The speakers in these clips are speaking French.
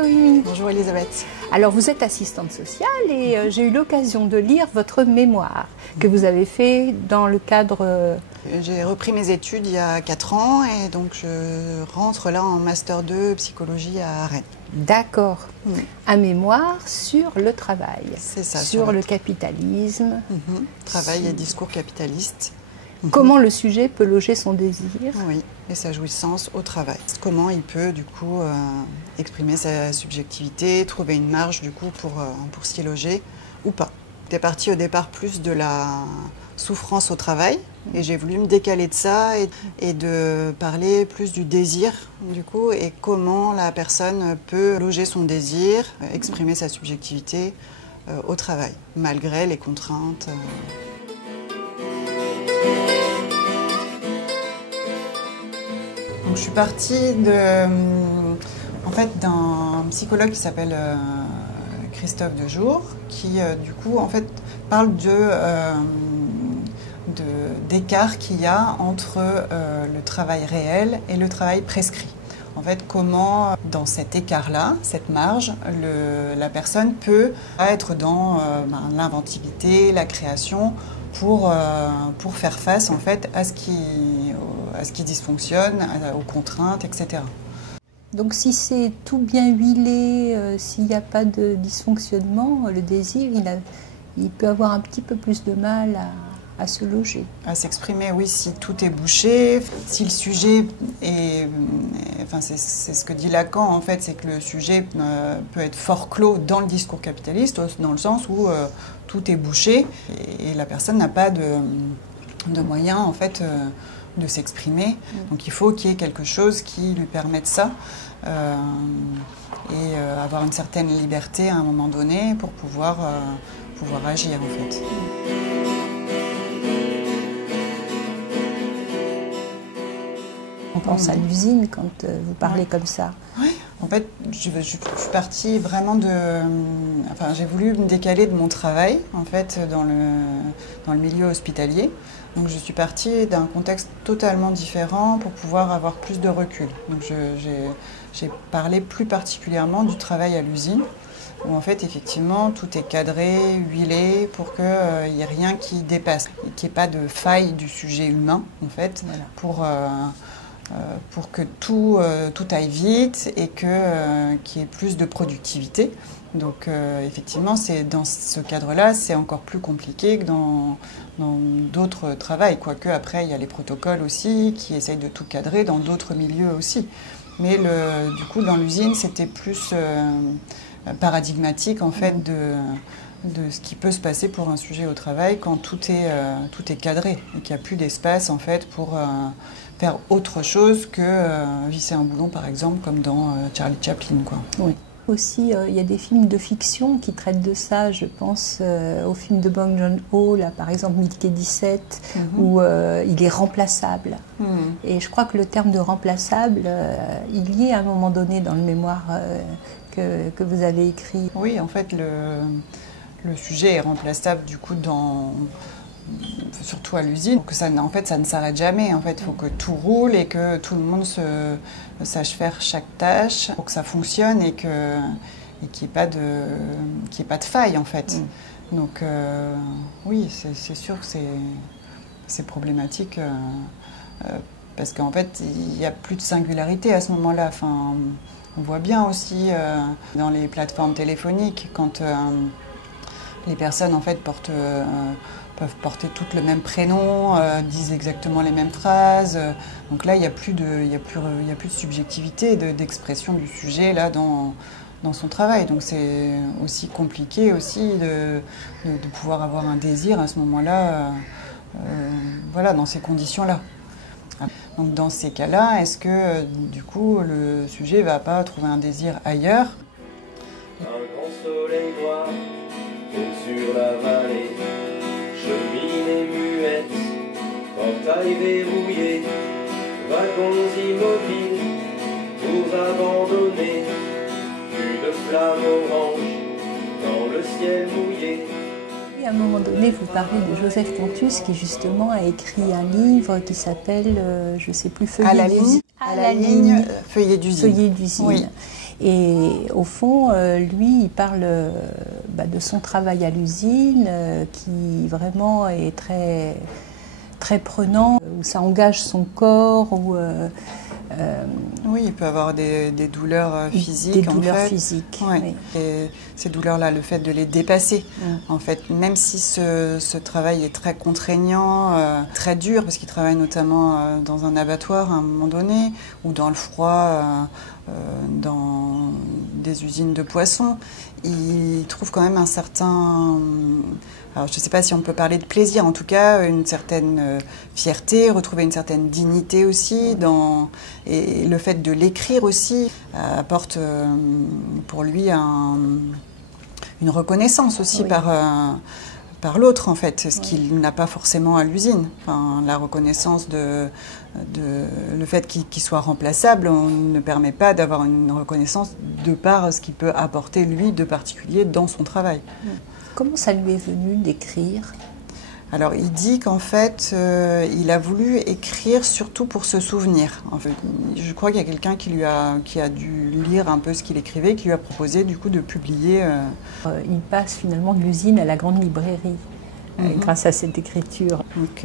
Noémie. Bonjour Elisabeth. Alors vous êtes assistante sociale et j'ai eu l'occasion de lire votre mémoire que vous avez fait dans le cadre... J'ai repris mes études il y a 4 ans et donc je rentre là en Master 2 psychologie à Rennes. D'accord. Un mémoire sur le travail. C'est ça. Sur le capitalisme. Travail et discours capitaliste. Comment le sujet peut loger son désir. Oui, et sa jouissance au travail. Comment il peut du coup exprimer sa subjectivité, trouver une marge du coup pour s'y loger ou pas. J'étais partie au départ plus de la souffrance au travail et j'ai voulu me décaler de ça et de parler plus du désir du coup et comment la personne peut loger son désir, exprimer sa subjectivité au travail malgré les contraintes. Donc, je suis partie d'un psychologue qui s'appelle Christophe Dejour, qui du coup en fait parle d'écart qu'il y a entre le travail réel et le travail prescrit. En fait, comment dans cet écart-là, cette marge, la personne peut être dans l'inventivité, la création, pour faire face en fait à ce qui dysfonctionne, aux contraintes, etc. Donc si c'est tout bien huilé, s'il n'y a pas de dysfonctionnement, le désir, il peut avoir un petit peu plus de mal à se loger. À s'exprimer, oui, si tout est bouché, si le sujet est... Enfin, c'est ce que dit Lacan, en fait, c'est que le sujet peut être fort clos dans le discours capitaliste, dans le sens où tout est bouché et la personne n'a pas de moyens, en fait, de s'exprimer. Donc il faut qu'il y ait quelque chose qui lui permette ça et avoir une certaine liberté à un moment donné pour pouvoir agir, en fait. On pense à l'usine quand vous parlez comme ça. Oui, en fait, je suis partie vraiment j'ai voulu me décaler de mon travail, en fait, dans le milieu hospitalier. Donc, je suis partie d'un contexte totalement différent pour pouvoir avoir plus de recul. Donc, j'ai parlé plus particulièrement du travail à l'usine, où en fait, effectivement, tout est cadré, huilé, pour qu'il n'y ait rien qui dépasse, qu'il n'y ait pas de faille du sujet humain, en fait, voilà. Pour que tout aille vite et qu'il y ait plus de productivité. Donc effectivement, dans ce cadre-là, c'est encore plus compliqué que dans d'autres travails, quoique après, il y a les protocoles aussi qui essayent de tout cadrer dans d'autres milieux aussi. Mais du coup, dans l'usine, c'était plus paradigmatique en fait de ce qui peut se passer pour un sujet au travail quand tout est cadré et qu'il n'y a plus d'espace en fait pour faire autre chose que visser un boulon par exemple comme dans Charlie Chaplin, quoi. Oui. Aussi, il y a des films de fiction qui traitent de ça. Je pense au film de Bong Joon-ho, là, par exemple Mickey 17, où il est remplaçable. Et je crois que le terme de remplaçable, il y est à un moment donné dans le mémoire que vous avez écrit. Oui, en fait, le sujet est remplaçable du coup surtout à l'usine. En fait, ça ne s'arrête jamais. En fait, il faut que tout roule et que tout le monde sache faire chaque tâche pour que ça fonctionne et qu'il n'y ait pas de faille, en fait. Donc, oui, c'est sûr que c'est problématique parce qu'en fait, il n'y a plus de singularité à ce moment-là. Enfin, on voit bien aussi dans les plateformes téléphoniques quand les personnes, en fait, peuvent porter toutes le même prénom, disent exactement les mêmes phrases. Donc là, il n'y a plus de subjectivité, d'expression du sujet là dans son travail. Donc c'est aussi compliqué aussi de pouvoir avoir un désir à ce moment-là, voilà, dans ces conditions-là. Donc dans ces cas-là, est-ce que du coup le sujet ne va pas trouver un désir ailleurs? Un grand soleil noir sur la vallée, cheminée muette, portail verrouillé, wagons immobiles, tours abandonnées, une flamme orange dans le ciel mouillé. Et à un moment donné, vous parlez de Joseph Pontus qui justement a écrit un livre qui s'appelle, je ne sais plus, Feuillet d'usine. Oui. Et au fond, lui, il parle de son travail à l'usine, qui vraiment est très, très prenant, où ça engage son corps, où... oui, il peut avoir des douleurs physiques. Des douleurs physiques, ouais. Oui. Et ces douleurs-là, le fait de les dépasser, en fait, même si ce travail est très contraignant, très dur, parce qu'il travaille notamment dans un abattoir à un moment donné, ou dans le froid, dans des usines de poissons, il trouve quand même un certain... Alors, je ne sais pas si on peut parler de plaisir, en tout cas, une certaine fierté, retrouver une certaine dignité aussi. Et le fait de l'écrire aussi apporte pour lui une reconnaissance aussi par l'autre, en fait, ce qu'il n'a pas forcément à l'usine. Enfin, la reconnaissance le fait qu'il soit remplaçable, on ne permet pas d'avoir une reconnaissance de par ce qu'il peut apporter, lui, de particulier dans son travail. Comment ça lui est venu d'écrire ? Alors, il dit qu'en fait, il a voulu écrire surtout pour se souvenir. En fait, je crois qu'il y a quelqu'un qui a dû lire un peu ce qu'il écrivait, qui lui a proposé du coup de publier. Il passe finalement de l'usine à la grande librairie, grâce à cette écriture. Donc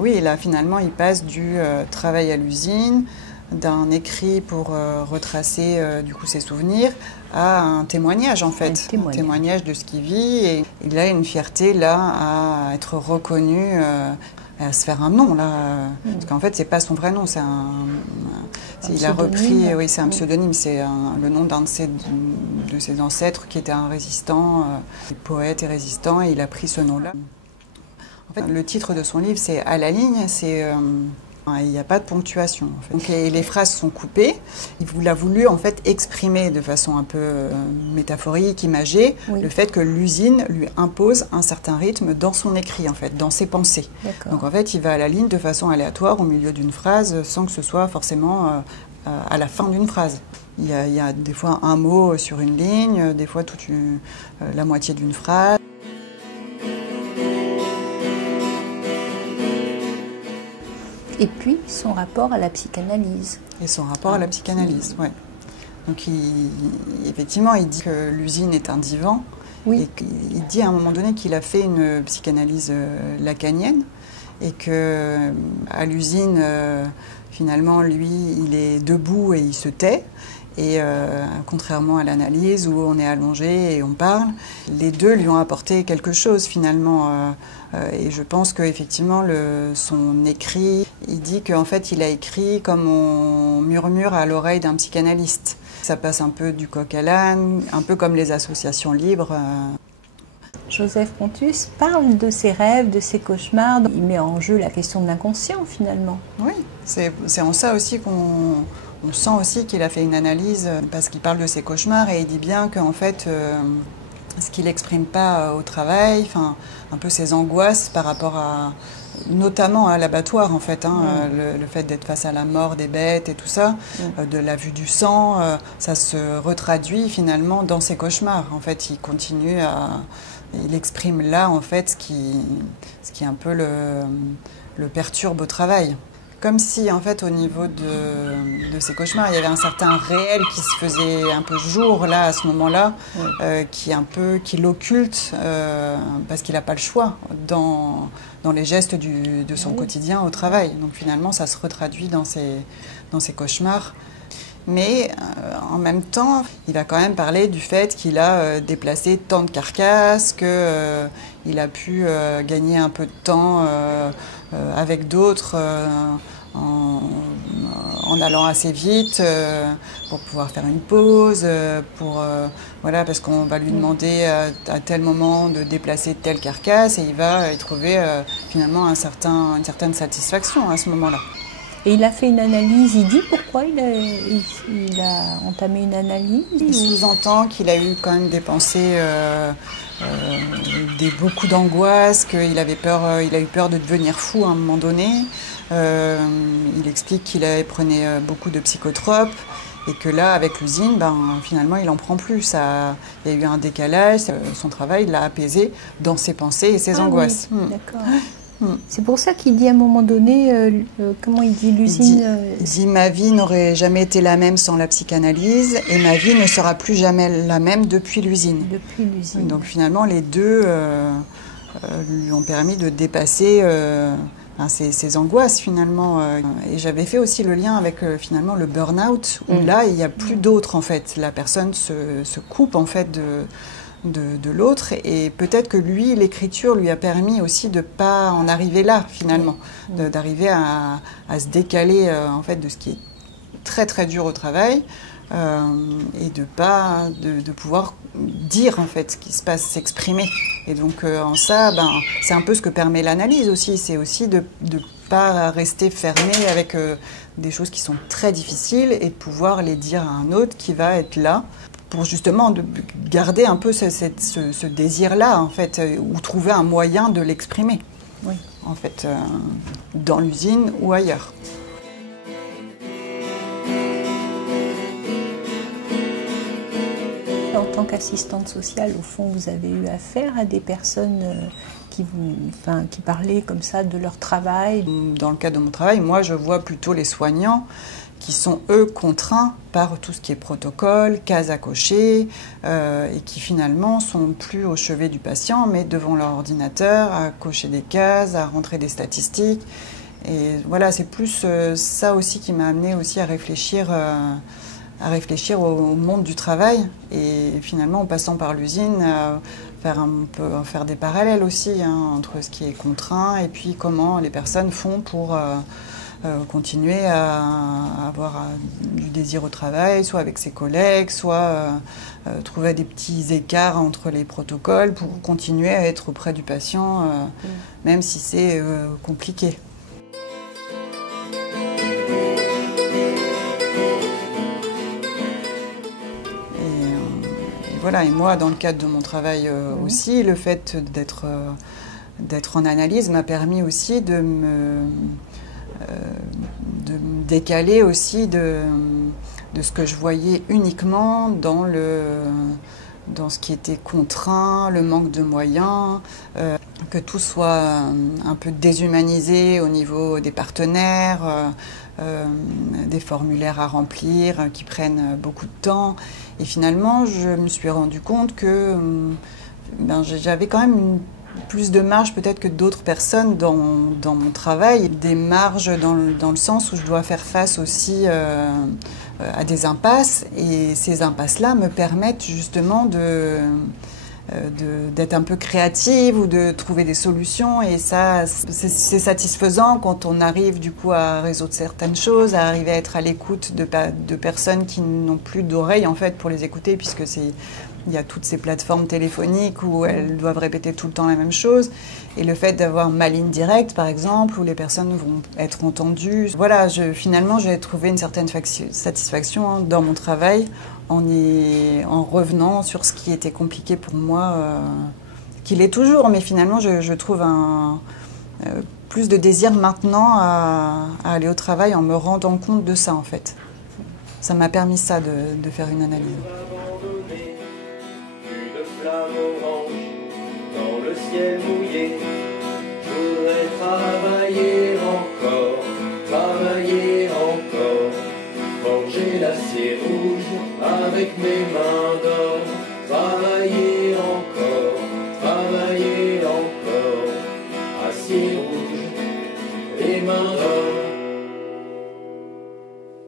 oui, là finalement, il passe du travail à l'usine, d'un écrit pour retracer du coup ses souvenirs, à un témoignage en fait, un témoignage de ce qu'il vit, et il a une fierté là à être reconnu, à se faire un nom là, parce qu'en fait c'est pas son vrai nom, il a repris, oui c'est un pseudonyme, c'est le nom d'un de ses ancêtres qui était un résistant, poète et résistant, et il a pris ce nom-là. En fait, le titre de son livre c'est À la ligne, il n'y a pas de ponctuation. En fait. Donc, et les phrases sont coupées. Il a voulu en fait exprimer de façon un peu métaphorique, imagée, le fait que l'usine lui impose un certain rythme dans son écrit, en fait, dans ses pensées. Donc en fait, il va à la ligne de façon aléatoire au milieu d'une phrase, sans que ce soit forcément à la fin d'une phrase. Il y a des fois un mot sur une ligne, des fois la moitié d'une phrase. Et puis, son rapport à la psychanalyse. Et son rapport à la psychanalyse, oui. Donc, effectivement, il dit que l'usine est un divan. Oui. Et il dit à un moment donné qu'il a fait une psychanalyse lacanienne. Et qu'à l'usine, finalement, lui, il est debout et il se tait. Et contrairement à l'analyse où on est allongé et on parle, les deux lui ont apporté quelque chose finalement. Et je pense qu'effectivement, son écrit, il dit qu'en fait, il a écrit comme on murmure à l'oreille d'un psychanalyste. Ça passe un peu du coq à l'âne, un peu comme les associations libres. Joseph Pontus parle de ses rêves, de ses cauchemars. Il met en jeu la question de l'inconscient finalement. Oui, c'est en ça aussi on sent aussi qu'il a fait une analyse, parce qu'il parle de ses cauchemars et il dit bien qu'en fait, ce qu'il n'exprime pas au travail, un peu ses angoisses par rapport notamment à l'abattoir en fait, le fait d'être face à la mort des bêtes et tout ça, de la vue du sang, ça se retraduit finalement dans ses cauchemars. En fait, il exprime là en fait ce qui un peu le perturbe au travail. Comme si, en fait, au niveau de ces cauchemars, il y avait un certain réel qui se faisait un peu jour, là, à ce moment-là, qui l'occulte, parce qu'il n'a pas le choix dans les gestes de son quotidien au travail. Donc, finalement, ça se retraduit dans ses cauchemars. Mais en même temps, il va quand même parler du fait qu'il a déplacé tant de carcasses, qu'il a pu gagner un peu de temps avec d'autres en allant assez vite pour pouvoir faire une pause, parce qu'on va lui demander à tel moment de déplacer telle carcasse et il va y trouver finalement une certaine satisfaction à ce moment-là. Et il a fait une analyse, il dit pourquoi il a entamé une analyse. Il sous-entend qu'il a eu quand même des pensées, beaucoup d'angoisse, qu'il avait il a eu peur de devenir fou à un moment donné. Il explique qu'il prenait beaucoup de psychotropes et que là, avec l'usine, finalement, il n'en prend plus. Il y a eu un décalage, son travail l'a apaisé dans ses pensées et ses angoisses. Oui, d'accord. C'est pour ça qu'il dit à un moment donné, comment il dit l'usine il dit ma vie n'aurait jamais été la même sans la psychanalyse et ma vie ne sera plus jamais la même depuis l'usine. Depuis l'usine. Donc finalement les deux lui ont permis de dépasser ces angoisses finalement. Et j'avais fait aussi le lien avec finalement le burn-out où là il n'y a plus d'autre en fait. La personne se coupe en fait de l'autre et peut-être que lui, l'écriture lui a permis aussi de ne pas en arriver là finalement, d'arriver à se décaler en fait de ce qui est très très dur au travail et de pouvoir dire en fait ce qui se passe, s'exprimer. Et donc en ça, c'est un peu ce que permet l'analyse aussi, c'est aussi de ne pas rester fermé avec des choses qui sont très difficiles et de pouvoir les dire à un autre qui va être là pour justement de garder un peu ce désir-là, en fait, ou trouver un moyen de l'exprimer, en fait, dans l'usine ou ailleurs. En tant qu'assistante sociale, au fond, vous avez eu affaire à des personnes qui parlaient comme ça de leur travail? Dans le cadre de mon travail, moi, je vois plutôt les soignants qui sont, eux, contraints par tout ce qui est protocole, cases à cocher, et qui finalement sont plus au chevet du patient, mais devant leur ordinateur, à cocher des cases, à rentrer des statistiques. Et voilà, c'est plus ça aussi qui m'a amené aussi à réfléchir au monde du travail. Et finalement, en passant par l'usine, on peut faire des parallèles aussi entre ce qui est contraint et puis comment les personnes font pour continuer à avoir du désir au travail, soit avec ses collègues, soit trouver des petits écarts entre les protocoles pour continuer à être auprès du patient, même si c'est compliqué. Et voilà, et moi, dans le cadre de mon travail aussi, le fait d'être en analyse m'a permis aussi de me décaler aussi de ce que je voyais uniquement dans ce qui était contraint, le manque de moyens, que tout soit un peu déshumanisé au niveau des partenaires, des formulaires à remplir qui prennent beaucoup de temps. Et finalement, je me suis rendu compte que j'avais quand même plus de marge peut-être que d'autres personnes dans mon travail, des marges dans le sens où je dois faire face aussi à des impasses, et ces impasses-là me permettent justement d'être un peu créative ou de trouver des solutions, et ça c'est satisfaisant quand on arrive du coup à résoudre certaines choses, à arriver à être à l'écoute de personnes qui n'ont plus d'oreilles en fait pour les écouter, puisque il y a toutes ces plateformes téléphoniques où elles doivent répéter tout le temps la même chose. Et le fait d'avoir ma ligne directe, par exemple, où les personnes vont être entendues. Voilà, finalement, j'ai trouvé une certaine satisfaction dans mon travail en revenant sur ce qui était compliqué pour moi, qu'il est toujours. Mais finalement, je trouve plus de désir maintenant à aller au travail en me rendant compte de ça, en fait. Ça m'a permis ça, de faire une analyse. Flamme orange dans le ciel mouillé, je voudrais travailler encore, forger l'acier rouge avec mes mains d'or, travailler encore, acier rouge, les mains d'or.